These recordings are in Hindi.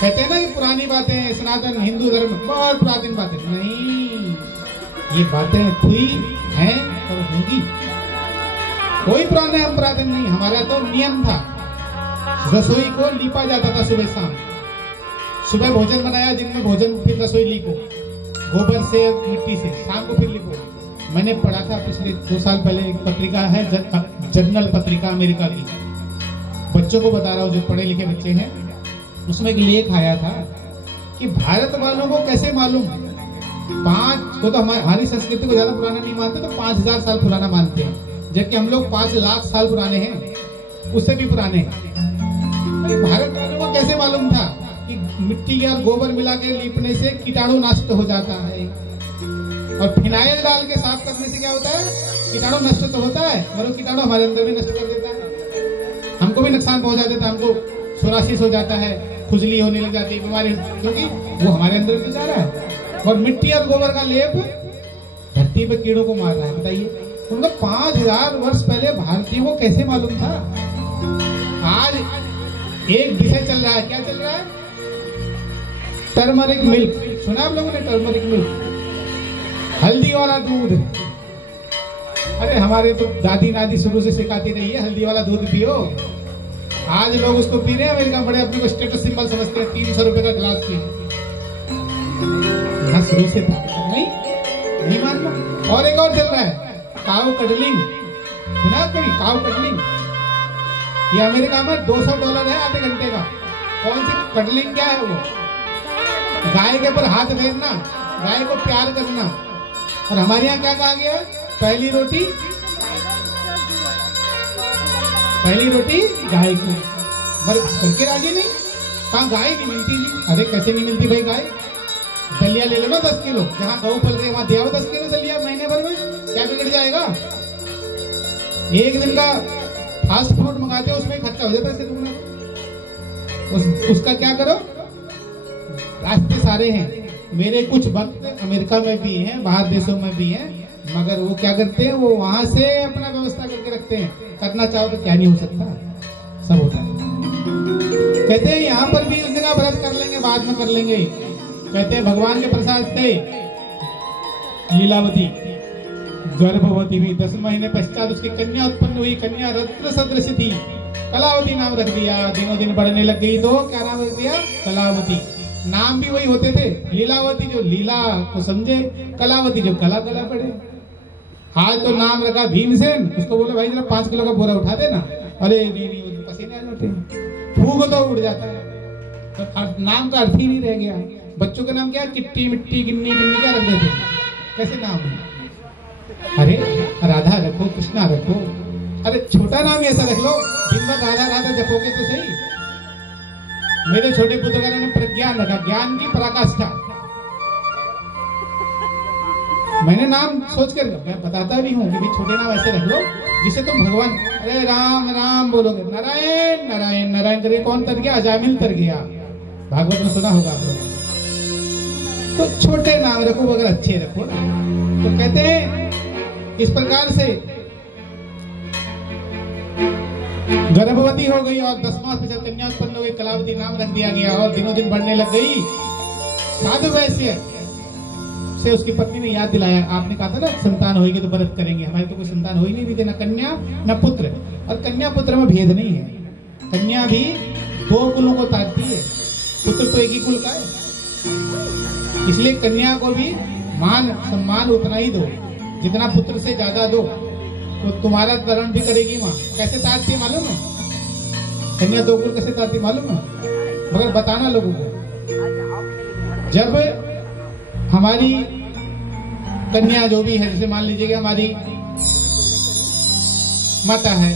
कहते हैं ना कि पुरानी बातें, सनातन हिंदू धर्म बहुत प्राचीन बातें, नहीं, ये बातें थी, हैं और होंगी। कोई पुराने हम पुरातन नहीं। हमारा तो नियम था, रसोई को लीपा जाता था सुबह शाम। सुबह भोजन बनाया, दिन में भोजन, फिर रसोई लीपो गोबर से, मिट्टी से, शाम को फिर लिपो। मैंने पढ़ा था पिछले 2 साल पहले, एक पत्रिका है जर्नल पत्रिका अमेरिका की, बच्चों को बता रहा हूँ जो पढ़े लिखे बच्चे हैं, उसमें एक लेख आया था कि भारत वालों को कैसे मालूम, 5 को तो हमारी संस्कृति को ज्यादा पुराना नहीं मानते, तो 5000 साल पुराना मानते हैं, जबकि हम लोग 5 लाख साल पुराने हैं, उससे भी पुराने हैं। भारत वालों को कैसे मालूम था कि मिट्टी या गोबर मिला के लीपने से कीटाणु नष्ट हो जाता है, और फिनाइल डाल के साफ करने से क्या होता है, कीटाणु नष्ट तो होता है, मगर कीटाणु हमारे अंदर भी नष्ट कर देता है, हमको भी नुकसान पहुंचा देता है, हमको सोरासिस हो जाता है, खुजली होने लग जाती है, बीमारी, क्योंकि वो हमारे अंदर भी जा रहा है। और मिट्टी और गोबर का लेप धरती पे कीड़ों को मार रहा है। बताइए उनको 5000 वर्ष पहले भारतीयों को कैसे मालूम था। आज एक विषय चल रहा है, क्या चल रहा है, टर्मरिक मिल्क, सुना आप लोगों ने, टर्मरिक मिल्क, हल्दी वाला दूध। अरे हमारे तो दादी नादी शुरू से सिखाती रही है हल्दी वाला दूध पियो, आज लोग उसको पी रहे हैं। अमेरिका बड़े अपने को स्टेटस सिंबल समझते हैं, 300 रुपए का गिलास पी, यहाँ शुरू से था, नहीं मानना। और एक और चल रहा है काउ कडलिंग, सुना कभी काउ कडलिंग, ये अमेरिका में $200 है आधे घंटे का। कौन सी कडलिंग, क्या है वो, गाय के ऊपर हाथ फेरना, गाय को प्यार करना। और हमारे यहाँ क्या कहा गया है, पहली रोटी गाय को, मगर करके राजी नहीं, कहा गाय नहीं मिलती जी। अरे कैसे नहीं मिलती भाई गाय, दलिया ले लो ना 10 किलो, जहाँ गऊ पल रहे वहां दिया 10 किलो दलिया महीने भर में, क्या बिगड़ जाएगा। एक दिन का फास्ट फूड मंगाते हो, उसमें खर्चा हो जाता है सिर्फ में। उसका क्या करो, रास्ते सारे हैं। मेरे कुछ भक्त अमेरिका में भी हैं, बाहर देशों में भी हैं, मगर वो क्या करते हैं, वो वहां से अपना व्यवस्था करके रखते हैं। करना चाहो तो क्या नहीं हो सकता, सब होता है। कहते हैं यहाँ पर भी उसने कहा व्रत कर लेंगे, बाद में कर लेंगे। कहते हैं भगवान के प्रसाद से लीलावती गर्भवती हुई, 10 महीने पश्चात उसकी कन्या उत्पन्न हुई। कन्या रत्न सदृश थी, कलावती नाम रख दिया। दिनों दिन बढ़ने लग गई तो क्या नाम रख दिया, कलावती। नाम भी वही होते थे, लीलावती जो लीला को समझे, कलावती जो कला पढ़े। आज तो नाम रखा भीमसेन, उसको बोले भाई जरा 5 किलो का बोरा उठा देना, अरे नहीं पसीने आ जाते, फूक तो उड़ जाता है, तो नाम का अर्थ ही नहीं रह गया। बच्चों का नाम क्या, किट्टी मिट्टी गिन्नी गिन्नी क्या रख देते, कैसे नाम है। अरे राधा रखो, कृष्णा रखो, अरे छोटा नाम ऐसा रख लो, दिन भर राधा राधा जपोगे तो सही। मेरे छोटे पुत्र का नाम प्रज्ञान रखा, ज्ञान की पराकाष्ठा। मैंने नाम सोच कर, मैं बताता भी हूँ कि भाई छोटे नाम ऐसे रख लो जिसे तुम भगवान, अरे राम राम बोलोगे, नारायण नारायण नारायण करके कौन तर गया, अजामिल तर गया, भागवत में सुना होगा आप लोग। तो छोटे नाम रखो मगर अच्छे रखो ना। तो कहते हैं इस प्रकार से गर्भवती हो गई और 10 मास पश्चात कन्या उत्पन्न हो गई, कलावती नाम रख दिया गया और दिनों दिन बढ़ने लग गई। साधु वैश्य से उसकी पत्नी ने याद दिलाया, आपने कहा था ना संतान होगी तो व्रत करेंगे, हमारे तो कोई संतान हो ही नहीं थी, न कन्या न पुत्र। और कन्या पुत्र में भेद नहीं है, कन्या भी 2 कुलों को ताकती है, पुत्र तो एक ही कुल का है। इसलिए कन्या को भी मान सम्मान उतना ही दो, जितना पुत्र से ज्यादा दो तो तुम्हारा तरण भी करेगी माँ। कैसे तारती है मालूम है, कन्या 2 कुल कैसे तारती मालूम है, मगर बताना लोगों को। जब हमारी कन्या जो भी है, जैसे मान लीजिए हमारी माता है,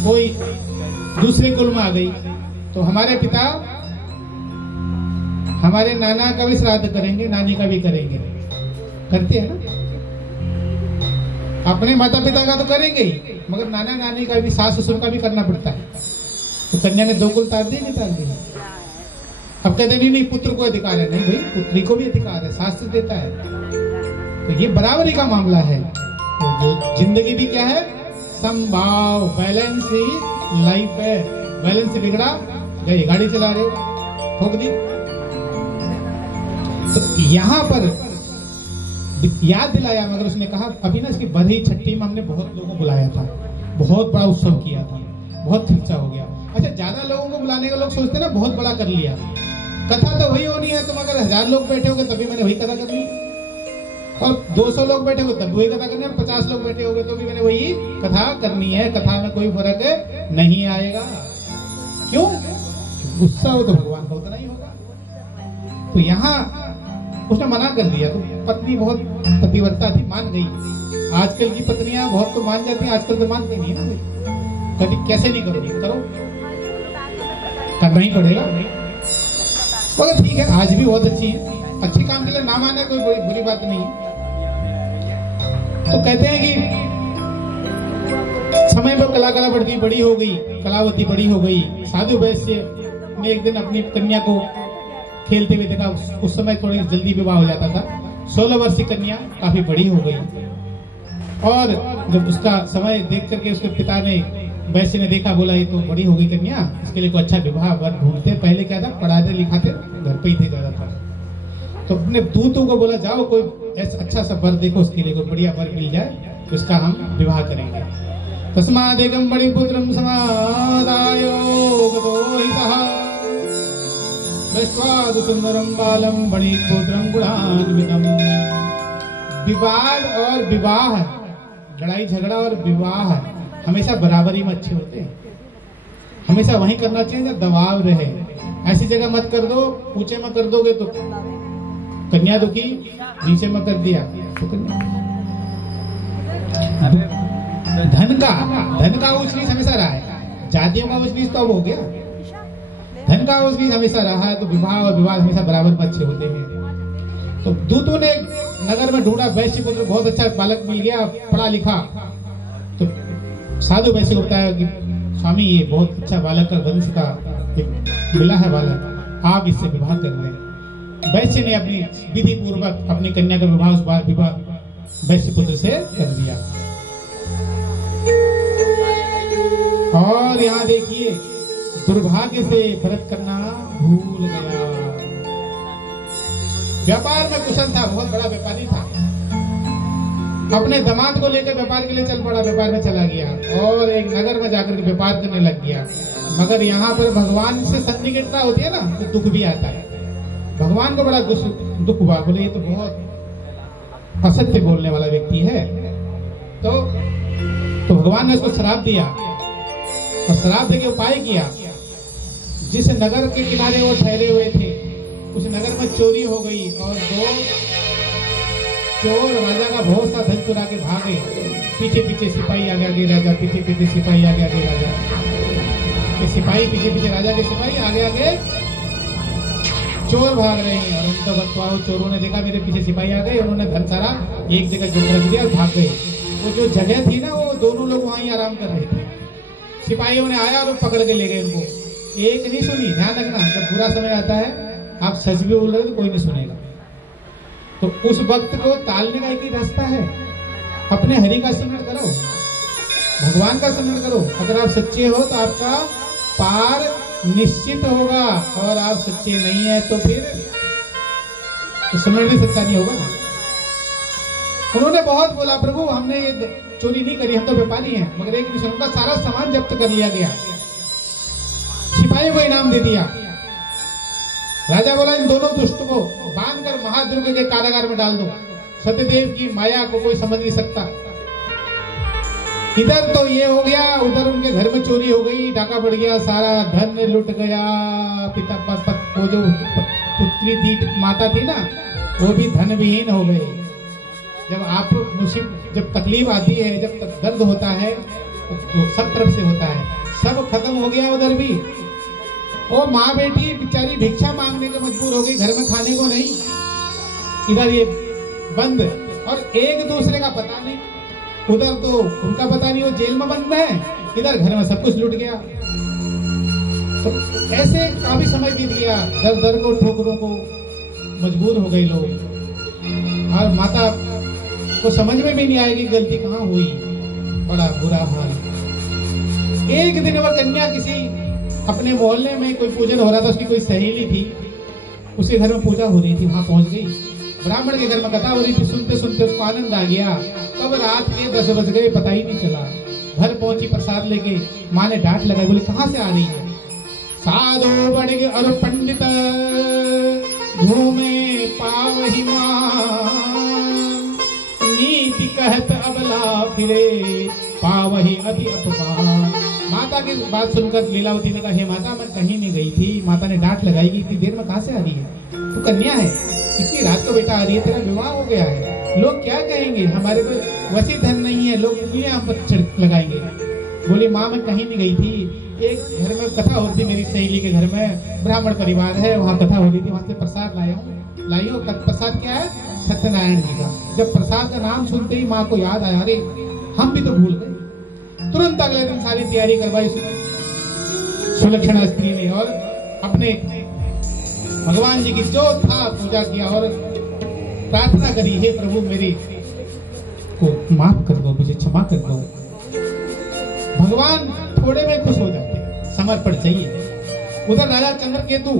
कोई दूसरे कुल में आ गई, तो हमारे पिता हमारे नाना का भी श्राद्ध करेंगे, नानी का भी करेंगे, करते हैं ना। अपने माता पिता का तो करेंगे ही, मगर नाना नानी का भी, सास ससुर का भी करना पड़ता है। तो कन्या ने 2 कुल तार दी, नहीं तार दी। अब कहते नहीं पुत्र को अधिकार है, नहीं भाई पुत्री को भी अधिकार है, शास्त्र देता है। तो ये बराबरी का मामला है। तो जो जिंदगी भी क्या है, समभाव, बैलेंस ही लाइफ है। बैलेंस बिगड़ा गई, गाड़ी चला रहे हो ठोक दी। तो यहाँ पर याद दिलाया, मगर उसने कहा अभी ना इसकी बरही छठी में हमने बहुत लोगों को बुलाया था, बहुत बड़ा उत्सव किया था, बहुत खर्चा हो गया। अच्छा, ज्यादा लोगों को बुलाने के लोग सोचते ना बहुत बड़ा कर लिया, कथा तो वही होनी है। तुम अगर 1000 लोग बैठे होगे तभी मैंने वही कथा करनी, और 200 लोग बैठे होगे तब वही कथा करनी, और 50 लोग बैठे होगे तो भी मैंने वही कथा करनी है। कथा में कोई फर्क नहीं आएगा। क्यों? उत्सव तो भगवान का उतना ही होगा। तो यहाँ उसने मना कर दिया। तो पत्नी बहुत पतिव्रता थी, मान गई। आजकल की पत्नियां बहुत तो मान जाती हैं, आजकल तो मानती नहीं है ना भाई। कभी कैसे नहीं करोगी, करो, करना ही पड़ेगा। मगर ठीक है, आज भी बहुत अच्छी है, अच्छे काम के लिए ना माने कोई बुरी बात नहीं है। तो कहते हैं कि समय पर कला बढ़ती बड़ी हो गई, कलावती बड़ी हो गई। साधु वैश्य ने एक दिन अपनी कन्या को खेलते हुए देखा। उस समय थोड़ी जल्दी विवाह हो जाता था। 16 वर्ष की कन्या काफी बड़ी हो गई, और जब उसका समय देख करके उसके पिता ने, वैश्य ने देखा, बोला ये तो बड़ी हो गई कन्या, इसके लिए कोई अच्छा विवाह वर ढूंढते। पहले क्या था, पढ़ाते लिखाते घर पे ही थे ज्यादा था। तो अपने दूतों को बोला जाओ कोई ऐसा अच्छा सा वर देखो, उसके लिए कोई बढ़िया वर मिल जाए तो उसका हम विवाह करेंगे। तस्मादेकं मणिपुत्रं समादायो गतो हितः दृष्ट्वा सुंदरम बालम मणिपुत्रं गुणान्वितम्। विवाद और विवाह, लड़ाई झगड़ा और विवाह हमेशा बराबरी में अच्छे होते हैं। हमेशा वही करना चाहिए जब दबाव रहे। ऐसी जगह मत कर दो, ऊंचे में कर दोगे तो कन्या दुखी, नीचे में कर दिया तो कन्या। धन का ऊंच नीच हमेशा रहा है, जातियों का ऊंच नीच तो अब हो गया। धन का ऊंच नीच हमेशा रहा है, तो विवाह और विवाह हमेशा बराबर में अच्छे होते हैं। तो दूतों ने नगर में ढूंढा, वैश्य पुत्र बहुत अच्छा बालक मिल गया, पढ़ा लिखा। तो साधु वैश्य को बताया कि स्वामी ये बहुत अच्छा बालक का वंश का एक मिला है बालक, आप इससे विवाह कर लें। वैश्य ने अपनी विधि पूर्वक अपनी कन्या का विवाह वैश्य पुत्र से कर दिया। और यहाँ देखिए, दुर्भाग्य से भरत करना भूल गया। व्यापार में कुशल था, बहुत बड़ा व्यापारी था। अपने दामाद को लेकर व्यापार के लिए चल पड़ा, व्यापार में चला गया और एक नगर में जाकर के व्यापार करने लग गया। मगर यहाँ पर भगवान से सन्निकटता होती है ना, तो दुख भी आता है। भगवान को बड़ा दुख हुआ, बोले ये तो बहुत असत्य बोलने वाला व्यक्ति है। तो भगवान ने उसको श्राप दिया, और श्राप देके उपाय किया। जिस नगर के किनारे वो ठहरे हुए थे, उस नगर में चोरी हो गई, और 2 चोर राजा का बहुत सा धन चुरा के भागे। पीछे पीछे सिपाही आगे आगे राजा, पीछे पीछे सिपाही आगे आगे राजा, ये सिपाही पीछे पीछे राजा के सिपाही आगे आगे चोर भाग रहे हैं। और उनका बतवाओ, चोरों ने देखा मेरे पीछे सिपाही आ गए, उन्होंने धन सारा एक जगह जुट रख दिया और भाग गए। वो जो जगह थी ना, वो दोनों लोग वहीं आराम कर रहे थे। सिपाहियों ने आया और पकड़ के ले गए उनको। एक नहीं सुनी। ध्यान रखना, जब बुरा समय आता है आप सच भी बोल रहे हो तो कोई नहीं सुनेगा। तो उस वक्त को टालने का एक ही रास्ता है, अपने हरि का स्मरण करो, भगवान का स्मरण करो। अगर आप सच्चे हो तो आपका पार निश्चित होगा, और आप सच्चे नहीं है तो फिर स्मरण भी सच्चा नहीं होगा ना। उन्होंने बहुत बोला, प्रभु हमने ये चोरी नहीं करी, हम तो व्यापारी हैं। मगर एक नहीं, उनका सारा सामान जब्त कर लिया गया, सिपाहियों को इनाम दे दिया। राजा बोला इन दोनों दुष्ट को बांधकर महादुर्ग के कारागार में डाल दो। सत्यदेव की माया को कोई समझ नहीं सकता। इधर तो ये हो गया, उधर उनके घर में चोरी हो गई, डाका पड़ गया, सारा धन लुट गया। पिता वो जो पुत्री थी, माता थी ना, वो भी धन विहीन हो गए। जब आप जब तकलीफ आती है, जब दर्द होता है, तो सब तरफ से होता है, सब खत्म हो गया उधर भी। वो माँ बेटी बेचारी भिक्षा मांगने के मजबूर हो गई, घर में खाने को नहीं, इधर ये बंद, और एक दूसरे का पता नहीं। उधर तो उनका पता नहीं, वो जेल में बंद है, इधर घर में सब कुछ लूट गया। तो ऐसे काफी समय बीत गया, दर दर को ठोकरों को मजबूर हो गए लोग, और माता को समझ में भी नहीं आएगी गलती कहाँ हुई। बड़ा बुरा हाल। एक दिन वह कन्या किसी अपने मोहल्ले में कोई पूजन हो रहा था, उसकी कोई सहेली थी, उसके घर में पूजा हो रही थी, वहां पहुंच गई। ब्राह्मण के घर में कथा हो रही थी, सुनते सुनते उसको आनंद आ गया। कब रात के 10 बज गए पता ही नहीं चला। घर पहुंची प्रसाद लेके, माँ ने डांट लगाई, बोली कहाँ से आ रही है? साधो बड़े और पंडित घूमे पावही माँ, नीति कहत अबला फिरे पावही अति अपमान। माता की बात सुनकर लीलावती ने कहा, हे माता मैं कहीं नहीं गई थी। माता ने डांट लगाई कि इतनी देर में कहाँ से आ रही है? तू कन्या है, इतनी रात को बेटा आ रही है, तेरा विवाह हो गया है, लोग क्या कहेंगे? हमारे को वसी धन नहीं है, लोग उंगलियां हम पर छिड़क लगाएंगे। बोली माँ मैं कहीं नहीं गई थी, एक घर में कथा हो रही थी, मेरी सहेली के घर में ब्राह्मण परिवार है, वहाँ कथा हो रही थी, वहां से प्रसाद लाया हूँ। लाई हो प्रसाद क्या है? सत्यनारायण जी का। जब प्रसाद का नाम सुनते ही माँ को याद आया, अरे हम भी तो भूल गए। तुरंत अगले दिन सारी तैयारी करवाई सुलक्षणा स्त्री ने और अपने भगवान जी की जो था पूजा किया और प्रार्थना करी, हे प्रभु मेरी को माफ कर दो, मुझे क्षमा कर दो। भगवान थोड़े में खुश हो जाते, समर्पण चाहिए। उधर राजा चंद्रकेतु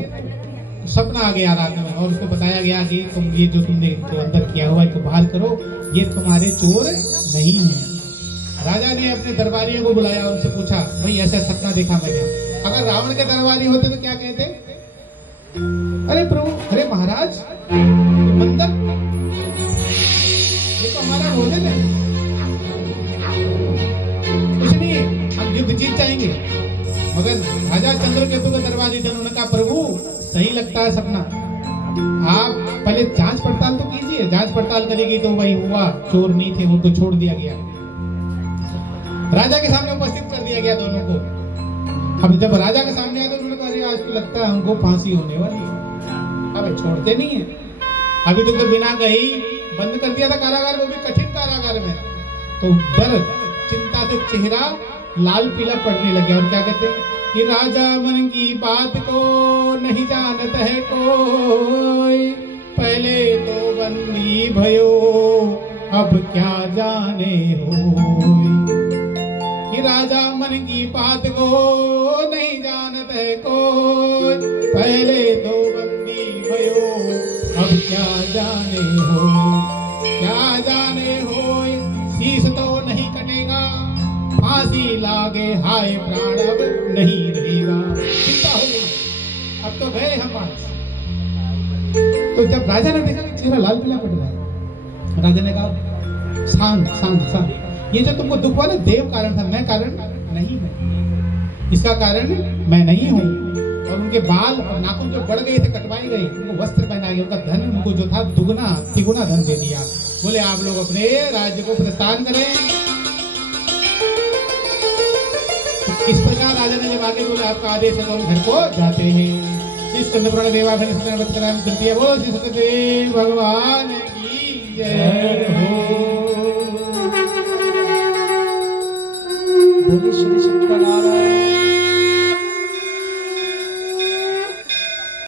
सपना आ गया रात में और उसको बताया गया कि तुम ये जो तुमने तो अंदर किया हुआ है तो बाहर करो, ये तुम्हारे चोर नहीं है। राजा ने अपने दरबारियों को बुलाया, उनसे पूछा भाई ऐसा सपना देखा मैंने। अगर रावण के दरबारी होते तो क्या कहते? अरे प्रभु, अरे महाराज मंदिर ये तो हमारा भोजन है, कुछ नहीं है, हम युद्ध जीत जाएंगे। मगर राजा चंद्रकेतु के दरबारी थे, उन्होंने कहा प्रभु सही लगता है सपना, आप पहले जांच पड़ताल तो कीजिए। जांच पड़ताल करेगी तो वही हुआ, चोर नहीं थे, उनको छोड़ दिया गया। राजा के सामने उपस्थित कर दिया गया दोनों को। अब जब राजा के सामने आया तो उन्होंने कहा आज तो लगता है हमको फांसी होने वाली है, अब छोड़ते नहीं है। अभी तो बिना कहीं बंद कर दिया था कारागार, वो भी कठिन कारागार में। तो डर चिंता से चेहरा लाल पीला पड़ने लगे और क्या कहते हैं कि राजा मन की बात को नहीं जानत है कोई, पहले तो बंदी भयो अब क्या जाने हो। कि राजा मन की बात को नहीं जानत है कोई, पहले तो बंदी भयो अब क्या जाने हो। क्या जाने हो शीश तो नहीं कटेगा, फांसी लागे हाय प्राण अब नहीं रहेगा। चिंता हो गई, अब तो गए हम पास। तो जब राजा ने देखा कि चेहरा लाल पीला पड़ रहा है, राजा ने कहा शांत शांत शांत, ये जो तुमको दुख हुआ ना देव कारण था, मैं कारण नहीं हूँ, इसका कारण मैं नहीं हूँ। और उनके बाल और नाखून जो बढ़ गए थे कटवाए गए, उनको वस्त्र पहना गया, उनका धन उनको जो था दुगना तिगुना धन दे दिया। बोले आप लोग अपने राज्य को प्रस्थान करें। इस प्रकार राजा ने जब आगे बोले आपका आदेश है तो हम घर को जाते हैं। श्री स्कंदपुराण देवा तृतीय बोलो श्री सत्यदेव भगवान की जय हो।